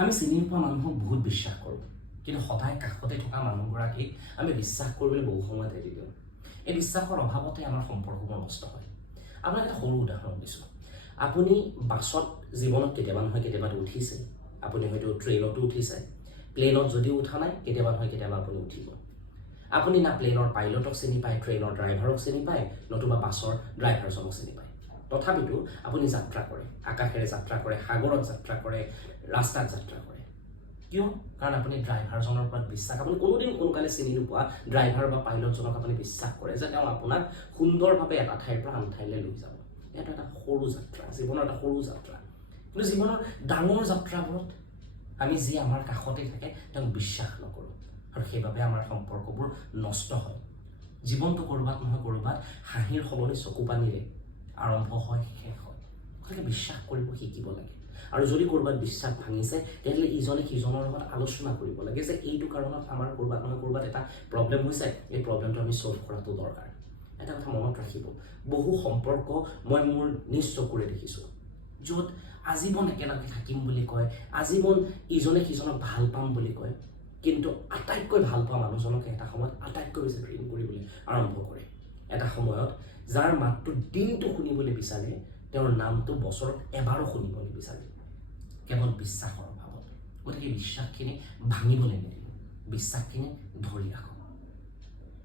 আমি চিনি নোপোৱা মানুহক বহুত বিশ্বাস কৰোঁ, কিন্তু সদায় কাষতে থকা মানুহগৰাকীক আমি বিশ্বাস কৰিবলৈ বহু সময়ত এৰি দিওঁ। এই বিশ্বাসৰ অভাৱতে আমাৰ সম্পৰ্কবোৰ নষ্ট হয়। আপোনাক এটা সৰু উদাহৰণ দিছোঁ। আপুনি বাছত জীৱনত কেতিয়াবা নহয় কেতিয়াবাতো উঠিছে, আপুনি হয়তো ট্ৰেইনতো উঠিছে, প্লেনত যদিও উঠা নাই কেতিয়াবা নহয় কেতিয়াবা আপুনি উঠিব। আপুনি না প্লেনৰ পাইলটক চিনি পায়, ট্ৰেইনৰ ড্ৰাইভাৰক চিনি পায়, নতুবা বাছৰ ড্ৰাইভাৰজনক চিনি পায়। তথাপিতো আপুনি যাত্ৰা কৰে, আকাশেৰে যাত্ৰা কৰে, সাগৰত যাত্ৰা কৰে, ৰাস্তাত যাত্ৰা কৰে। কিয়? কাৰণ আপুনি ড্ৰাইভাৰজনৰ ওপৰত বিশ্বাস, আপুনি কোনোদিন সোনকালে চিনি নোপোৱা ড্ৰাইভাৰ বা পাইলটজনক আপুনি বিশ্বাস কৰে যে তেওঁ আপোনাক সুন্দৰভাৱে এটা ঠাইৰ পৰা আন ঠাইলৈ লৈ যাব। এইটো এটা সৰু যাত্ৰা, জীৱনৰ এটা সৰু যাত্ৰা। কিন্তু জীৱনৰ ডাঙৰ যাত্ৰাবোৰত আমি যি আমাৰ কাষতে থাকে তেওঁক বিশ্বাস নকৰোঁ, আৰু সেইবাবে আমাৰ সম্পৰ্কবোৰ নষ্ট হয়। জীৱনটো ক'ৰবাত নহয় ক'ৰবাত হাঁহিৰ সলনি চকু পানীৰে আৰম্ভ হয়, শেষ হয়। গতিকে বিশ্বাস কৰিব শিকিব লাগে। আৰু যদি ক'ৰবাত বিশ্বাস ভাঙিছে তেতিয়াহ'লে ইজনে সিজনৰ লগত আলোচনা কৰিব লাগে যে এইটো কাৰণত আমাৰ ক'ৰবাত নহয় ক'ৰবাত এটা প্ৰব্লেম হৈছে, এই প্ৰব্লেমটো আমি ছল্ভ কৰাটো দৰকাৰ। এটা কথা মনত ৰাখিব, বহু সম্পৰ্ক মই মোৰ নিজ চকুৰে দেখিছোঁ য'ত আজীৱন একেলগে থাকিম বুলি কয়, আজীৱন ইজনে সিজনক ভাল পাম বুলি কয়, কিন্তু আটাইতকৈ ভাল পোৱা মানুহজনকে এটা সময়ত আটাইতকৈ বেছি ঘৃণ কৰিবলৈ আৰম্ভ কৰে। এটা সময়ত যাৰ মাতটো দিনটো শুনিবলৈ বিচাৰে তেওঁৰ নামটো বছৰত এবাৰো শুনিবলৈ বিচাৰে, কেৱল বিশ্বাসৰ অভাৱত। গতিকে বিশ্বাসখিনি ভাঙিবলৈ নিদিব, বিশ্বাসখিনি ধৰি ৰাখক।